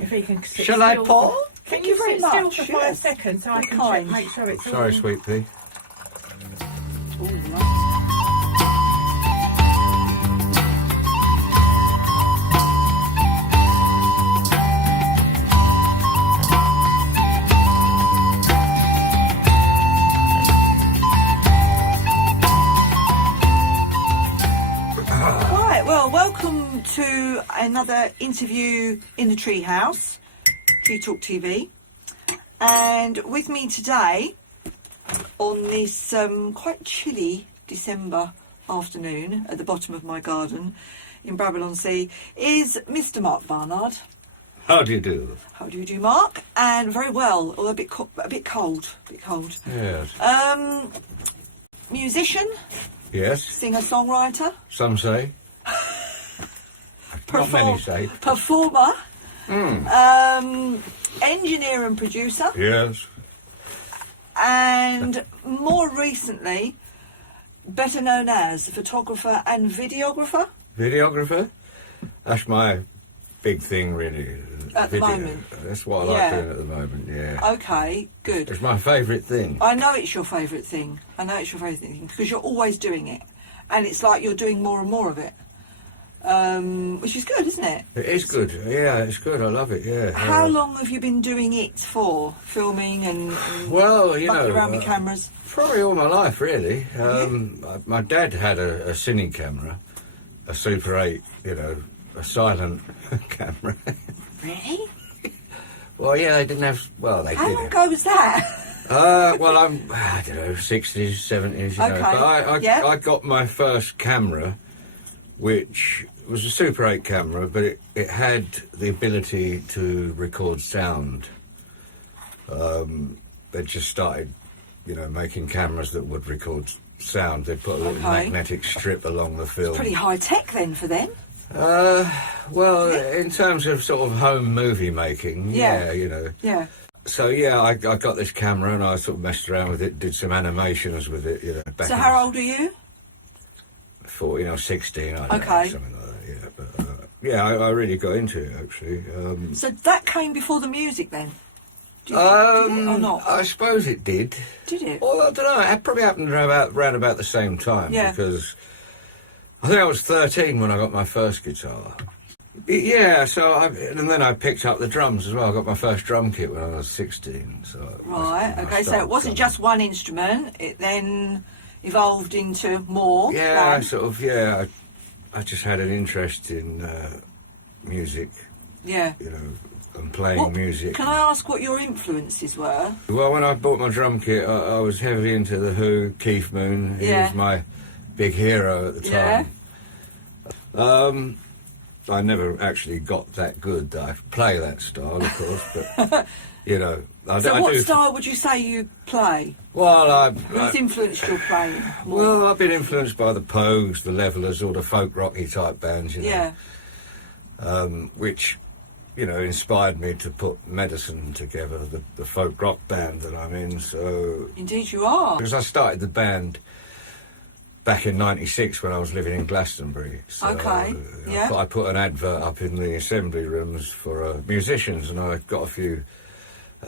If he can sit Shall I still pour? for- Thank Can you you very sit still much, for yes. 5 seconds so I Be can kind. check, make sure it's all... Sorry, sweet pea. Ooh, right. Right, well, welcome to another interview in the Treehouse, Tree Talk TV. And with me today, on this quite chilly December afternoon at the bottom of my garden in Brabant-on-Sea, is Mr. Mark Barnard. How do you do? How do you do, Mark? And very well, although a bit cold. Yes. Musician, Yes. singer-songwriter, Some say. Not many say. performer, engineer and producer, Yes. and more recently, better known as photographer and videographer. Videographer. That's my big thing, really. At the moment. That's what I like doing at the moment. Yeah. Okay, good. It's my favourite thing. I know it's your favourite thing. Because you're always doing it, and it's like you're doing more and more of it, which is good, isn't it? It is good. Yeah, it's good. I love it. Yeah. How long have you been doing it for? Filming and Well, you mucking know, around with cameras. probably all my life, really. My dad had a cine camera, a Super 8, you know, a silent camera. Really? Well, yeah, they didn't have. Well, they How did. long ago was that? Well, I don't know, 60s, 70s, you know. Okay, But I got my first camera, which was a Super 8 camera, but it had the ability to record sound. They just started, you know, making cameras that would record sound. They put a little magnetic strip along the film. Pretty high tech then for them. Well, in terms of sort of home movie making, yeah, you know. Yeah. So yeah, I got this camera and I sort of messed around with it, did some animations with it, you know. Back So in how old are you? 16, I don't know, Okay. something like that, yeah. But yeah, I really got into it, actually. So that came before the music then? Do you think, did it or not? I suppose it did. Did it? Well, I don't know, it probably happened around about the same time, Yeah. because I think I was 13 when I got my first guitar. Yeah, and then I picked up the drums as well. I got my first drum kit when I was 16. So Right, I okay, so started it wasn't drumming. just one instrument, it then evolved into more. Yeah, than- I just had an interest in music, Yeah. you know, and playing music. Can I ask what your influences were? Well, when I bought my drum kit, I was heavily into The Who, Keith Moon. He was my big hero at the time. Yeah. I never actually got that good that I could play that style, of course, but, you know. So what style would you say you play? Well, Who's influenced your playing? more? Well, I've been influenced by the Pogues, the Levellers, all the folk rocky type bands, you know. Yeah. Which, you know, inspired me to put Medicine together, the folk rock band that I'm in. So, Indeed you are. because I started the band back in '96 when I was living in Glastonbury. So, Okay, yeah. I put an advert up in the assembly rooms for musicians, and I got a few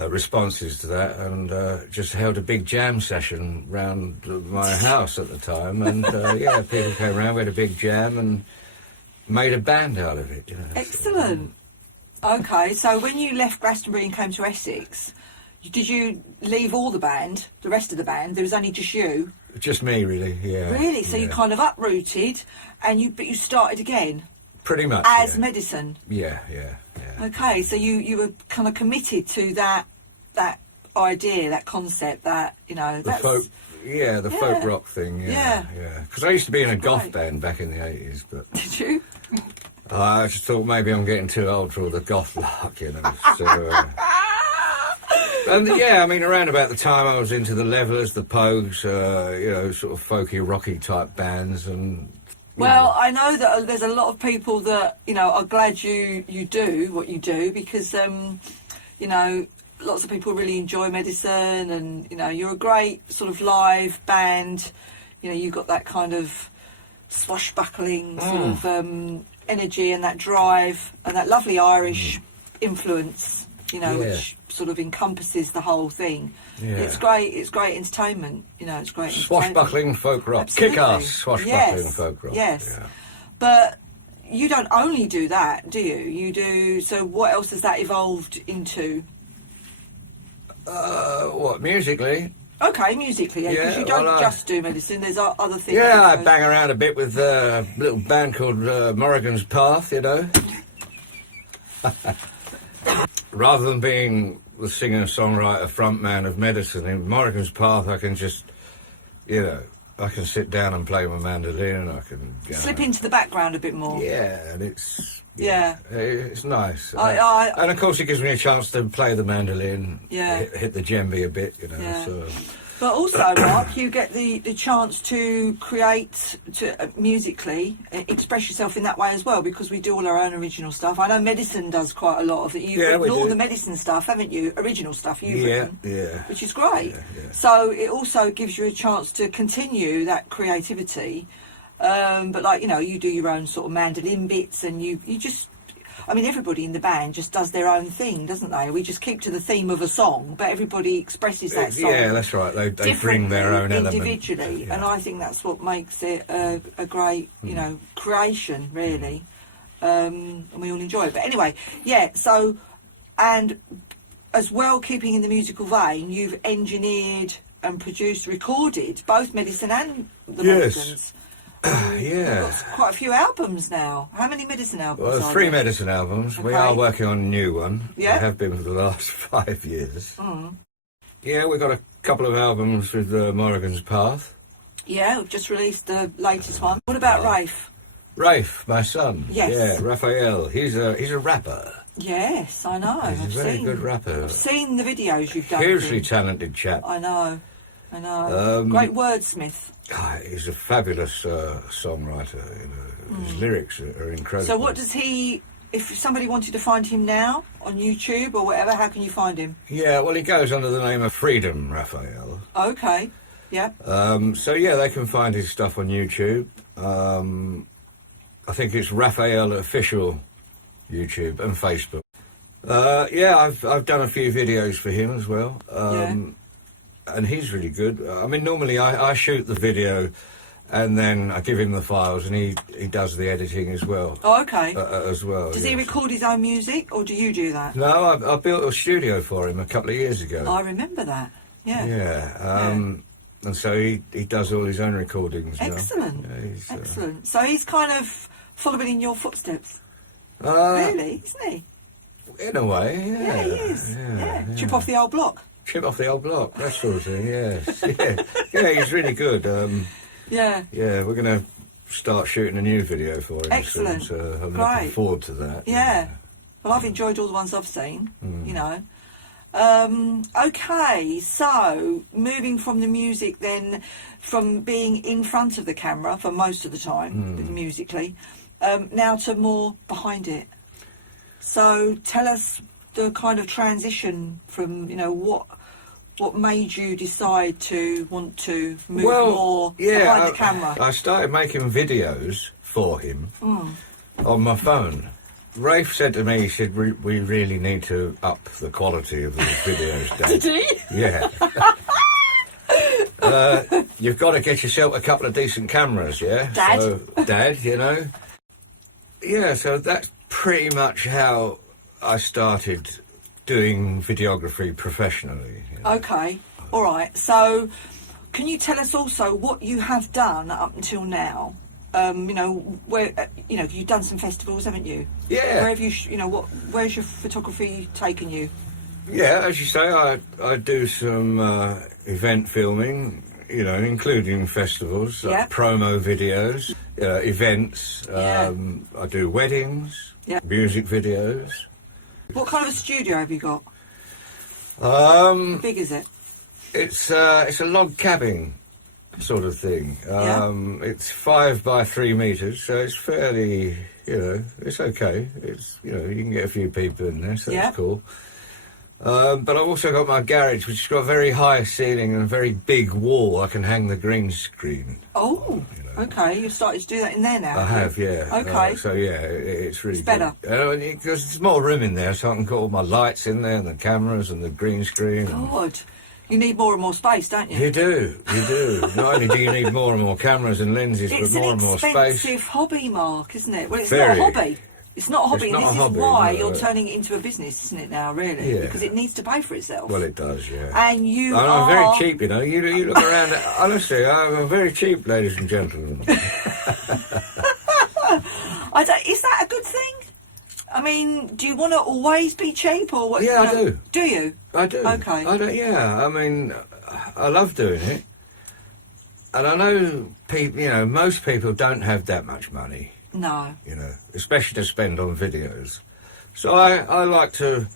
responses to that, and just held a big jam session round my house at the time, and yeah, people came around, we had a big jam and made a band out of it, you know. Excellent. Okay, so when you left Glastonbury and came to Essex, did you leave all the band, the rest of the band? There was only just you? Just me, really, yeah. Really? So you kind of uprooted, but you started again? Pretty much, As yeah. Medicine? Yeah. Okay, so you were kind of committed to that idea, that concept, that, you know, The folk rock thing, yeah. Because I used to be in a goth band back in the 80s, but... Did you? I just thought maybe I'm getting too old for all the goth lark, you know, so... And yeah, I mean, around about the time I was into the Levellers, the Pogues, you know, sort of folky, rocky type bands, and Well, I know that there's a lot of people that, you know, are glad you do what you do because, you know, lots of people really enjoy Medicine and, you know, you're a great sort of live band. You know, you've got that kind of swashbuckling sort of energy and that drive and that lovely Irish influence, you know, which sort of encompasses the whole thing. Yeah. It's great entertainment, you know, it's great swashbuckling folk rock. Absolutely. Kick-ass swashbuckling folk rock. Yes. Yeah. But you don't only do that, do you? You do, so what else has that evolved into? What, musically? Okay, musically, because you don't just do medicine, there's other things. Yeah, I bang around a bit with a little band called Morrigans Path, you know. Rather than being the singer-songwriter frontman of medicine, in Morrigans Path I can just, you know, I can sit down and play my mandolin, I can... Slip into the background a bit more. Yeah, and it's... It's nice. And of course it gives me a chance to play the mandolin, hit the djembe a bit, you know. Yeah. So. But also, Mark, you get the chance to create, musically, express yourself in that way as well, because we do all our own original stuff. I know medicine does quite a lot of it. You've written all the medicine stuff, haven't you? Original stuff you've written. Yeah. Which is great. Yeah. So it also gives you a chance to continue that creativity. But like, you know, you do your own sort of mandolin bits and you just... I mean, everybody in the band just does their own thing, doesn't they? We just keep to the theme of a song, but everybody expresses that song. Yeah, that's right. They bring their own element. Individually, and I think that's what makes it a great, you know, creation, really. And we all enjoy it. But anyway, so, and as well, keeping in the musical vein, you've engineered and produced, recorded both medicine and the Morrigans. We've got quite a few albums now. How many medicine albums? Well, 3 medicine albums. Okay. We are working on a new one. Yeah. We have been for the last 5 years. Yeah, we've got a couple of albums with Morrigans Path. Yeah, we've just released the latest one. What about Rafe? Rafe, my son. Yes. Yeah, Raphael. He's a rapper. Yes, I know. He's a very good rapper. I've seen the videos you've done. Hugely talented chap. I know. Great wordsmith. He's a fabulous songwriter. You know, his lyrics are incredible. So what does he... If somebody wanted to find him now on YouTube or whatever, how can you find him? Yeah, well, he goes under the name of Freedom Raphael. Okay, yeah. So, yeah, they can find his stuff on YouTube. I think it's Raphael Official YouTube and Facebook. Yeah, I've done a few videos for him as well. And he's really good. I mean, normally I shoot the video and then I give him the files and he does the editing as well. Oh, okay. As well. Does he record his own music or do you do that? No, I built a studio for him a couple of years ago. I remember that. Yeah. Yeah. And so he does all his own recordings. Excellent. Yeah, excellent. So he's kind of following in your footsteps. Really, isn't he? In a way, yeah. Yeah, he is. Yeah. Chip off the old block. Chip off the old block, that sort of thing, yes. Yeah, he's really good. Yeah, we're going to start shooting a new video for him. Excellent. Soon, so I'm looking forward to that. Yeah. Well, I've enjoyed all the ones I've seen, you know. Okay, so moving from the music then, from being in front of the camera for most of the time, musically, now to more behind it. So tell us the kind of transition from, you know, what made you decide to want to move more behind the camera? I started making videos for him on my phone. Rafe said to me, he said, we really need to up the quality of these videos, Dad. Did he? Yeah. You've got to get yourself a couple of decent cameras, yeah? Dad? So, Dad, you know? Yeah, so that's pretty much how I started doing videography professionally. You know? Okay, all right. So can you tell us also what you have done up until now? You know, where you've done some festivals, haven't you? Yeah. Where have you? Where's your photography taken you? Yeah, as you say, I do some event filming. You know, including festivals, promo videos, events. I do weddings, music videos. What kind of a studio have you got? How big is it? It's a log cabin sort of thing. It's 5 by 3 meters, so it's fairly, you know, it's okay. It's, you know, you can get a few people in there, so it's cool. But I've also got my garage, which has got a very high ceiling and a very big wall. I can hang the green screen. Oh, okay. You've started to do that in there now. I have, yeah. Okay. So yeah, it's really It's better. because there's more room in there, so I can put all my lights in there and the cameras and the green screen. God, you need more and more space, don't you? You do. Not only do you need more and more cameras and lenses, but more and more It's space. an expensive hobby, Mark, isn't it? Well, it's Very. not a hobby. It's not a hobby. It's not This a is hobby, why no. you're turning it into a business, isn't it now, really? Yeah. Because it needs to pay for itself. Well, it does, yeah. And you I'm are... very cheap, you know. You look around. Honestly, I'm very cheap, ladies and gentlemen. Is that a good thing? I mean, do you want to always be cheap, or what? Yeah, I do. Do you? I do. Okay. Yeah, I mean, I love doing it. And I know people, you know, most people don't have that much money. No. You know, especially to spend on videos. So I like to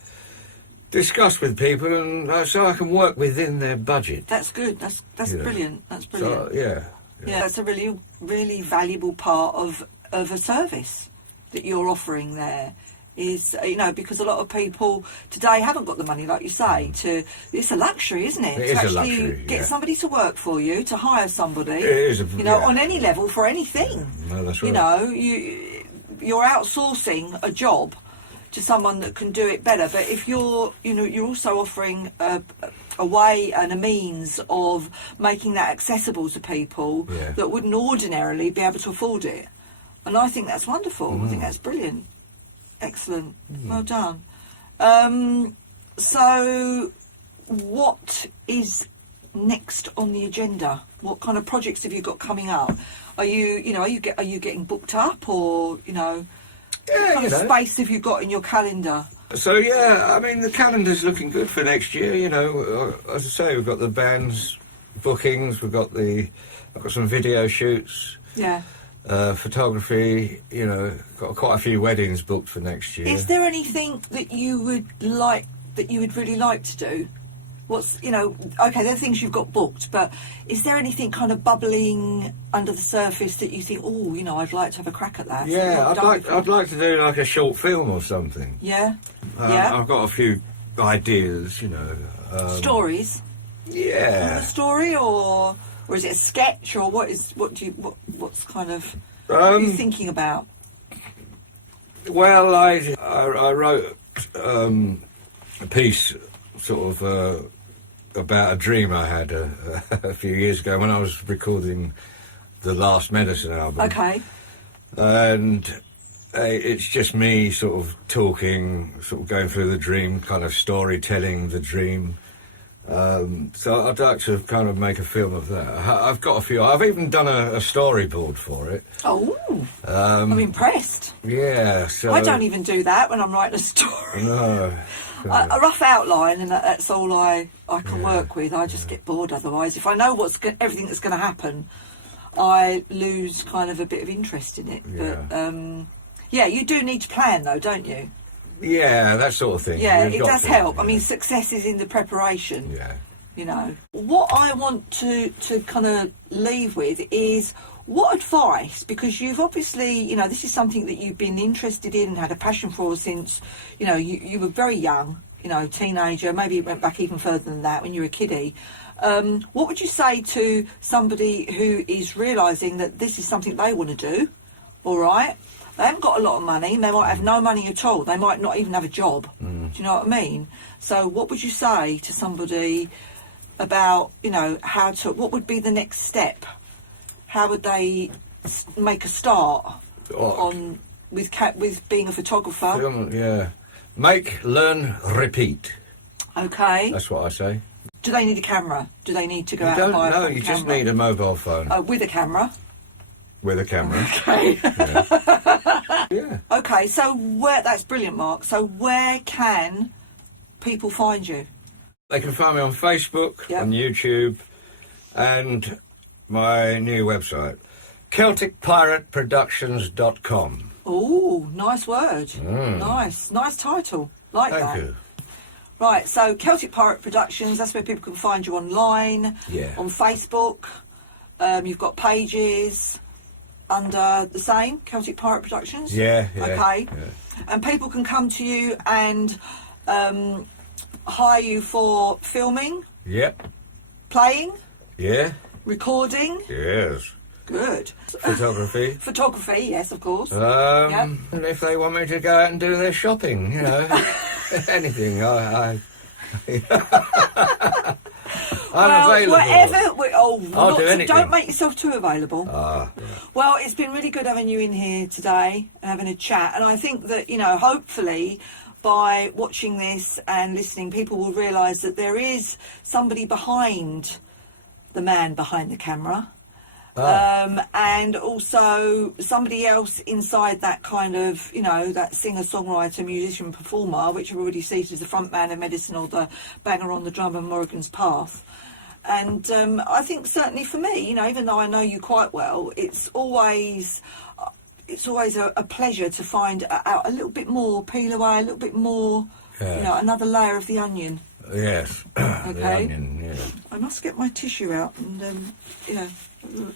discuss with people, and so I can work within their budget. That's good. That's Yeah. brilliant. That's brilliant. So, yeah. Yeah, that's a really, really valuable part of a service that you're offering there. Is, you know, because a lot of people today haven't got the money, like you say, it's a luxury, isn't it? It to is a actually luxury, get yeah. somebody to work for you, to hire somebody. It is you know, yeah. on any level for anything. No, that's right. You know, you're outsourcing a job to someone that can do it better. But if you're also offering a way and a means of making that accessible to people Yeah. that wouldn't ordinarily be able to afford it. And I think that's wonderful. I think that's brilliant. Excellent. Well done. So what is next on the agenda? What kind of projects have you got coming up? Are you getting booked up, or Yeah, what kind you of know. space have you got in your calendar? So yeah, I mean the calendar's looking good for next year. You know, as I say, we've got the band's bookings. I've got some video shoots. Yeah. Photography, you know, got quite a few weddings booked for next year. Is there anything that you would really like to do? What's, you know, okay, there are things you've got booked, but is there anything kind of bubbling under the surface that you think, oh, you know, I'd like to have a crack at that? Yeah, I'd like to do like a short film or something. Yeah, yeah. I've got a few ideas, you know. Stories. Yeah. A story, or is it a sketch, or what's kind of what are you thinking about? Well, I wrote a piece, sort of about a dream I had a few years ago when I was recording the Last Medicine album. Okay. And it's just me sort of talking, sort of going through the dream, kind of storytelling the dream. So I'd like to kind of make a film of that. I've got a few. I've even done a storyboard for it. Oh, I'm impressed. Yeah. So I don't even do that when I'm writing a story. No. A rough outline, and that's all I can work with. I just get bored otherwise. If I know everything that's going to happen, I lose kind of a bit of interest in it. Yeah. But yeah, you do need to plan though, don't you? Yeah, that sort of thing. Yeah, You've it got does to, help. yeah. I mean, success is in the preparation. Yeah. You know, what I want to kind of leave with is what advice, because you've obviously, you know, this is something that you've been interested in and had a passion for since, you know, you were very young, you know, teenager, maybe it went back even further than that when you were a kiddie. What would you say to somebody who is realising that this is something they want to do, all right? They haven't got a lot of money, they might have no money at all, they might not even have a job. Do you know what I mean? So what would you say to somebody about, you know, what would be the next step? How would they make a start with being a photographer? Film, yeah. Make, learn, repeat. Okay. That's what I say. Do they need a camera? Do they need to go You out and don't buy a know, full you just camera? need a mobile phone With a camera. with a camera. Okay. Yeah. Okay, so that's brilliant, Mark. So where can people find you? They can find me on Facebook, Yep. on YouTube, and my new website, CelticPirateProductions.com. Oh, nice word. Nice title. Like that. Thank you. Right, so Celtic Pirate Productions, that's where people can find you online, Yeah. on Facebook. You've got pages under the same, Celtic Pirate Productions? Yeah. Okay. Yeah. And people can come to you and hire you for filming, Yep. playing, Yeah. recording. Yes. Good. Photography. Photography, yes, of course. And if they want me to go out and do their shopping, you know, anything, I'm available. Whatever. I'll do anything. Don't make yourself too available. Ah. Well, it's been really good having you in here today and having a chat. And I think that, you know, hopefully by watching this and listening, people will realise that there is somebody behind the man behind the camera. And also somebody else inside that kind of, you know, that singer, songwriter, musician, performer, which are already seated as the front man of Medicine or the banger on the drum of Morrigans Path. And I think certainly for me, you know, even though I know you quite well, it's always a pleasure to find out a little bit more, peel away a little bit more, you know, another layer of the onion. Yes. Okay. The onion, yeah. I must get my tissue out and, you know.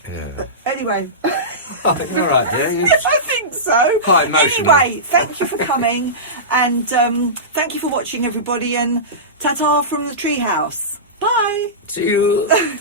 Yeah. Anyway. I think you're right, dear. I think so. Quite emotional. Anyway, thank you for coming and thank you for watching, everybody, and ta-ta from the Treehouse. Bye. See you.